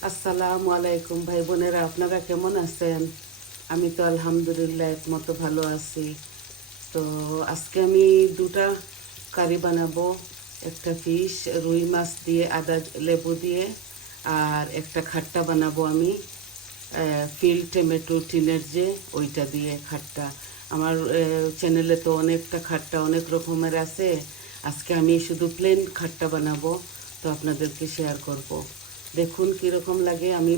আসসালামু আলাইকুম ভাই বোনেরা, আপনারা কেমন আছেন? আমি তো আলহামদুলিল্লাহ একমতো ভালো আছি। তো আজকে আমি দুটা কারি বানাবো। একটা ফিশ রুই মাছ দিয়ে আদা লেবু দিয়ে, আর একটা খাট্টা বানাবো আমি ফিল টমেটো টিনের যে ওইটা দিয়ে খাট্টা। আমার চ্যানেলে তো অনেকটা খাট্টা অনেক রকমের আছে। আজকে আমি শুধু প্লেন খাট্টা বানাবো, তো আপনাদেরকে শেয়ার করব। দেখুন কীরকম লাগে। আমি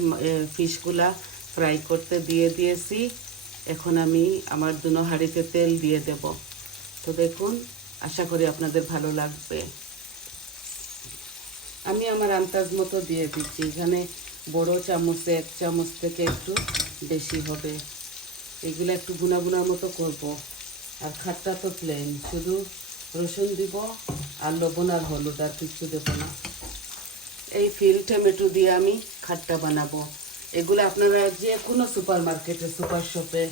ফিশগুলা ফ্রাই করতে দিয়ে দিয়েছি। এখন আমি আমার দুনো হাঁড়িতে তেল দিয়ে দেব। তো দেখুন, আশা করি আপনাদের ভালো লাগবে। আমি আমার আন্দাজ মতো দিয়ে দিচ্ছি। এখানে বড় চামচে 1 চামচ থেকে একটু বেশি হবে। এগুলো একটু গুনা গুনার মতো করব। আর খাট্টা তো প্লেন, শুধু রসুন দিব আর লবণ আর হলুদ, আর কিছু দেবো না। এই ফিল টমেটো দিয়ে আমি খাট্টা বানাবো। এগুলো আপনারা যে কোনো সুপার মার্কেটে সুপার শপে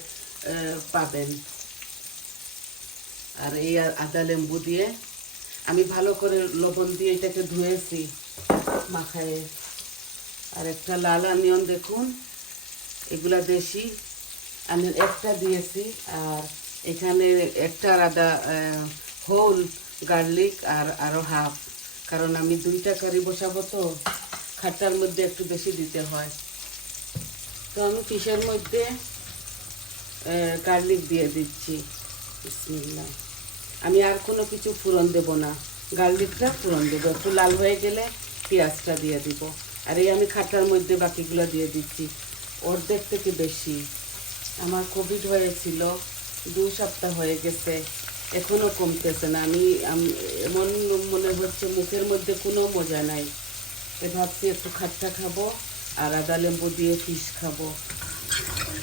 পাবেন। আর এই আদা লেবু দিয়ে আমি ভালো করে লবণ দিয়ে এটাকে ধুয়েছি মাখায়ে। আর একটা লাল অনিয়ন দেখুন, এগুলা দেশি আমি একটা দিয়েছি। আর এখানে একটা আদা হোল গার্লিক আর আরও হাফ, কারণ আমি দুইটা কারি বসাবো, তো খাট্টার মধ্যে একটু বেশি দিতে হয়। তো আমি ফিশের মধ্যে গার্লিক দিয়ে দিচ্ছি। বিসমিল্লাহ। আমি আর কোনো কিছু ফোড়ন দেব না, গার্লিকটা ফোড়ন দেবো। একটু লাল হয়ে গেলে পেঁয়াজটা দিয়ে দিব। আর এই আমি খাট্টার মধ্যে বাকিগুলো দিয়ে দিচ্ছি, অর্ধেক থেকে বেশি। আমার কোভিড হয়েছিল, 2 সপ্তাহ হয়ে গেছে, এখনও কমতেছে না। আমি এমন মনে হচ্ছে মুখের মধ্যে কোনো মজা নাই। ভাবছি একটু খাট্টা খাবো আর আদা লেবু দিয়ে ফিশ খাবো।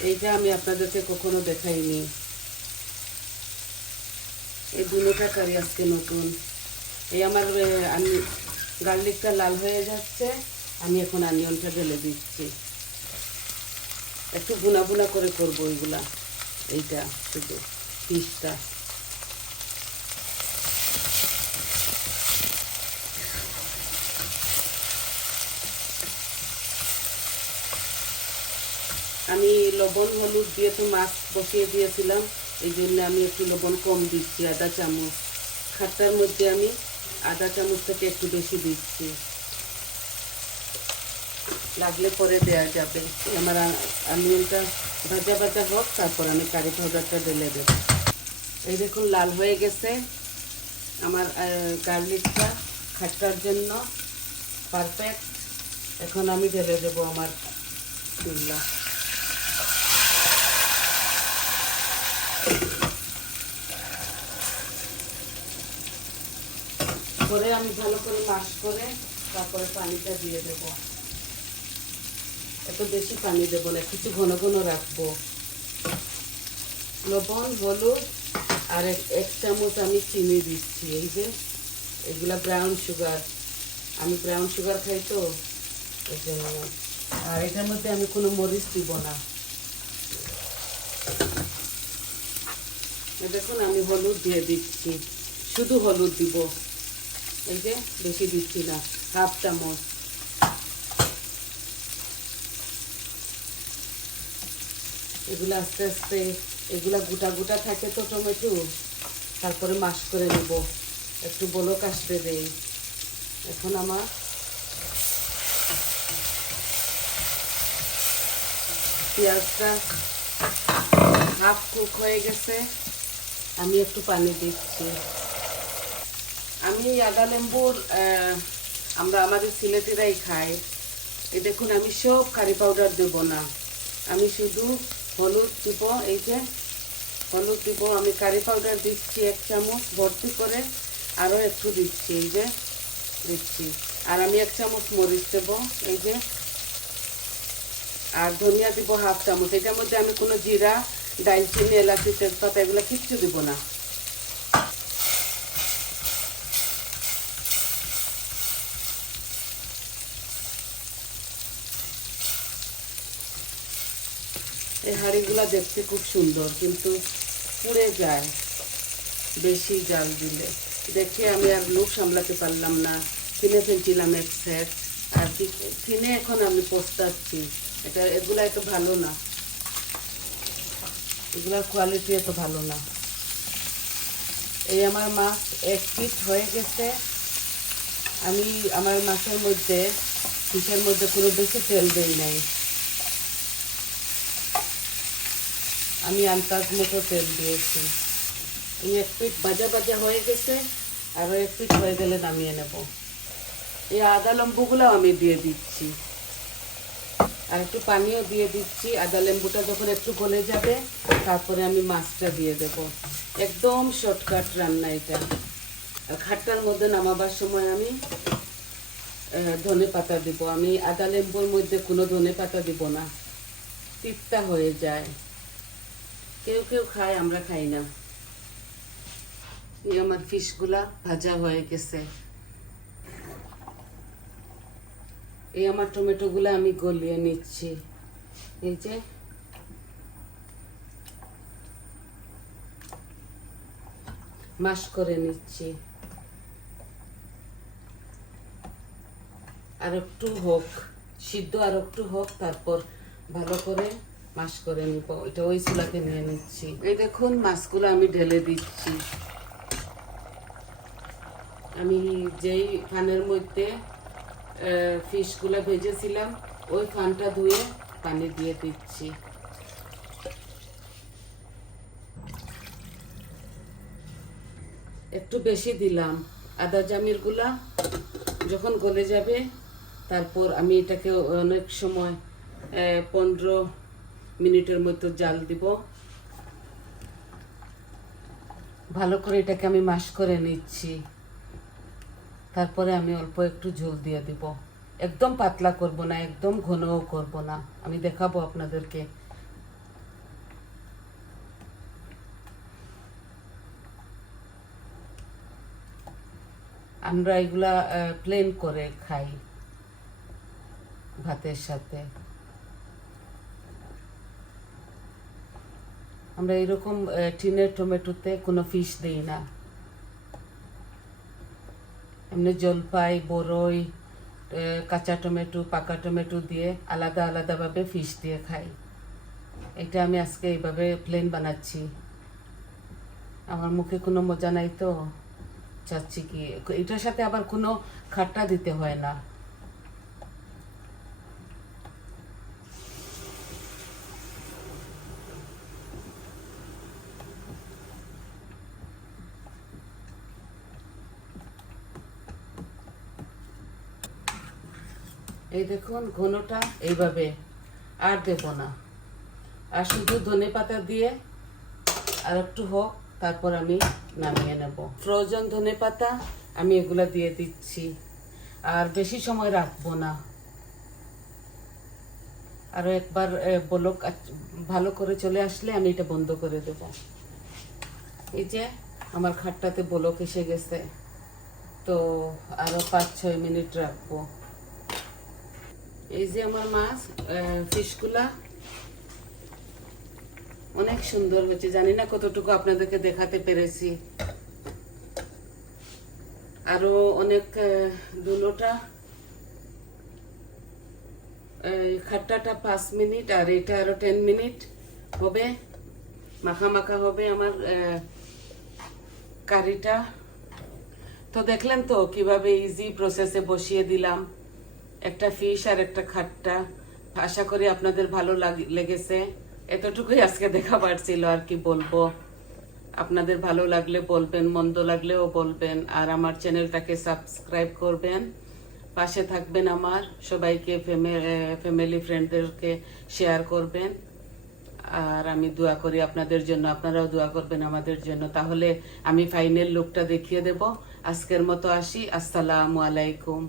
এইটা আমি আপনাদেরকে কখনো দেখাইনি। এই দুটোটা কারি আজকে নতুন। এই আমার আমি গার্লিকটা লাল হয়ে যাচ্ছে, আমি এখন অনিয়নটা ঢেলে দিচ্ছি। একটু বুনা বুনা করে করবো এগুলা। এইটা শুধু ফিশটা। আমি লবণ হলুদ দিয়ে তো মাছ বসিয়ে দিয়েছিলাম, এই জন্য আমি একটু লবণ কম দিচ্ছি, আধা চামচ। খাট্টার মধ্যে আমি আধা চামচ থেকে একটু বেশি দিচ্ছি, লাগলে পরে দেওয়া যাবে। আমার অনিয়নটা ভাজা ভাজা হোক, তারপর আমি কারি পাউডারটা ঢেলে দেব। এই দেখুন লাল হয়ে গেছে আমার গার্লিকটা খাট্টার জন্য পারফেক্ট। এখন আমি ঢেলে দেবো আমার চুল্লা। পরে আমি ভালো করে মাশ করে তারপরে পানিটা দিয়ে দেব। এত বেশি পানি দেবো না, কিছু ঘন ঘন রাখবো। লবণ হলুদ আর 1 চামচ আমি চিনি দিচ্ছি। এই যে এগুলা ব্রাউন সুগার, আমি ব্রাউন সুগার খাই, তো এই জন্য। আর এটার মধ্যে আমি কোনো মরিচ দিব না। দেখুন আমি হলুদ দিয়ে দিচ্ছি, শুধু হলুদ দিব। এই যে বেশি দিচ্ছি না, হাফ চামচ। এগুলো আস্তে আস্তে, এগুলা গোটা গোটা থাকে তো টমেটো, তারপরে মাশ করে নেব। একটু বলক আসতে দেই। এখন আমার পেঁয়াজটা হাফ কুক হয়ে গেছে, আমি একটু পানি দিচ্ছি। আমি আদা লেবুর আমরা আমাদের সিলেটিরাই খাই। এই দেখুন আমি সব কারি পাউডার দেব না, আমি শুধু হলুদ দিব। এই যে হলুদ দিব, আমি কারি পাউডার দিচ্ছি 1 চামচ ভর্তি করে, আরও একটু দিচ্ছি। এই যে দিচ্ছি। আর আমি 1 চামচ মরিচ দেব, এই যে। আর ধনিয়া দিব হাফ চামচ। এটার মধ্যে আমি কোনো জিরা, দারচিনি, এলাচি, তেজপাতা এগুলো কিচ্ছু দিব না। এই হাঁড়িগুলা দেখতে খুব সুন্দর, কিন্তু পুড়ে যায় বেশি জাল দিলে। দেখে আমি আর লোক সামলাতে পারলাম না, কিনে ফেলছিলাম 1 সেট। আর কিনে এখন আমি পস্তাচ্ছি, এগুলা এত ভালো না, এগুলার কোয়ালিটি এত ভালো না। এই আমার মাছ 1 পিস হয়ে গেছে। আমি আমার মাছের মধ্যে, ফিশের মধ্যে কোনো বেশি তেল দেই নাই, আমি আন্দাজ মতো তেল দিয়েছি। এই 1 পিস ভাজা ভাজা হয়ে গেছে, আরও 1 পিস হয়ে গেলে নামিয়ে নেব। এই আদা লেম্বুগুলো আমি দিয়ে দিচ্ছি, আর একটু পানিও দিয়ে দিচ্ছি। আদা লেম্বুটা যখন একটু গলে যাবে তারপরে আমি মাছটা দিয়ে দেব। একদম শর্টকাট রান্না এটা। খাট্টার মধ্যে নামাবার সময় আমি ধনে পাতা দিব। আমি আদা লেম্বুর মধ্যে কোনো ধনে পাতা দিব না, তিতা হয়ে যায়। কেউ কেউ খায়, আমরা খাই না। এই আমার ফিশগুলা ভাজা হয়ে গেছে। এই আমার টমেটোগুলো আমি গলিয়ে নিচ্ছি, এই যে মাশ করে নিচ্ছি। আর একটু হোক সিদ্ধ, আর একটু হোক, তারপর ভালো করে মাশ করে নিব। এটা ওই চুলাকে নিয়ে নিচ্ছি। এই দেখুন মাছগুলো আমি ঢেলে দিচ্ছি। আমি যেই ফানের মধ্যে ফিশগুলো ভেজেছিলাম ওই ফানটা ধুয়ে পানি দিয়ে দিচ্ছি। একটু বেশি দিলাম। আদা জামির গুলা যখন গলে যাবে তারপর আমি এটাকে অনেক সময় 15 মিনিটের মতো জাল দিব। ভালো করে এটাকে আমি মাশ করে নিচ্ছি। তারপরে আমি অল্প একটু ঝোল দিয়ে দিব। একদম পাতলা করব না, একদম ঘনও করব না, আমি দেখাবো আপনাদেরকে। আমরা এগুলা প্লেন করে খাই ভাতের সাথে। আমরা এরকম টিনের টমেটোতে কোনো ফিশ দেই না। এমনি জলপাই, বড়ই, কাঁচা টমেটো, পাকা টমেটো দিয়ে আলাদা আলাদাভাবে ফিশ দিয়ে খাই। এটা আমি আজকে এইভাবে প্লেন বানাচ্ছি। আমার মুখে কোনো মজা নাই তো চাচ্ছি কি এটার সাথে আবার কোনো খাট্টা দিতে হয় না। এই দেখুন ঘনটা এইভাবে, আর দেব না। আর শুধু ধনে পাতা দিয়ে আর একটু হোক, তারপর আমি নামিয়ে নেব। ফ্রোজেন ধনে পাতা আমি এগুলা দিয়ে দিচ্ছি। আর বেশি সময় রাখবো না। আরো একবার বলক ভালো করে চলে আসলে আমি এটা বন্ধ করে দেব। এই যে আমার খাটটাতে বলক এসে গেছে, তো আরো 5-6 মিনিট রাখবো। এই যে আমার মাছ ফিশগুলা অনেক সুন্দর হয়েছে। জানি না কতটুকু আপনাদেরকে দেখাতে পেরেছি। আরো অনেক দুলোটা, খাট্টাটা 5 মিনিট আর এটা আরো 10 মিনিট হবে, মাখা মাখা হবে আমার কারিটা। তো দেখলেন তো কিভাবে ইজি প্রসেসে বসিয়ে দিলাম একটা ফিশ আর একটা খাট্টা। আশা করি আপনাদের ভালো লেগেছে। এতটুকুই আজকে দেখাবার ছিল, আর কি বলবো। আপনাদের ভালো লাগলে বলবেন, মন্দ লাগলেও বলবেন। আর আমার চ্যানেলটাকে সাবস্ক্রাইব করবেন, পাশে থাকবেন আমার। সবাইকে ফ্যামিলি ফ্রেন্ডদেরকে শেয়ার করবেন। আর আমি দোয়া করি আপনাদের জন্য, আপনারাও দোয়া করবেন আমাদের জন্য। তাহলে আমি ফাইনাল লুকটা দেখিয়ে দেব। আজকের মতো আসি। আসসালামু আলাইকুম।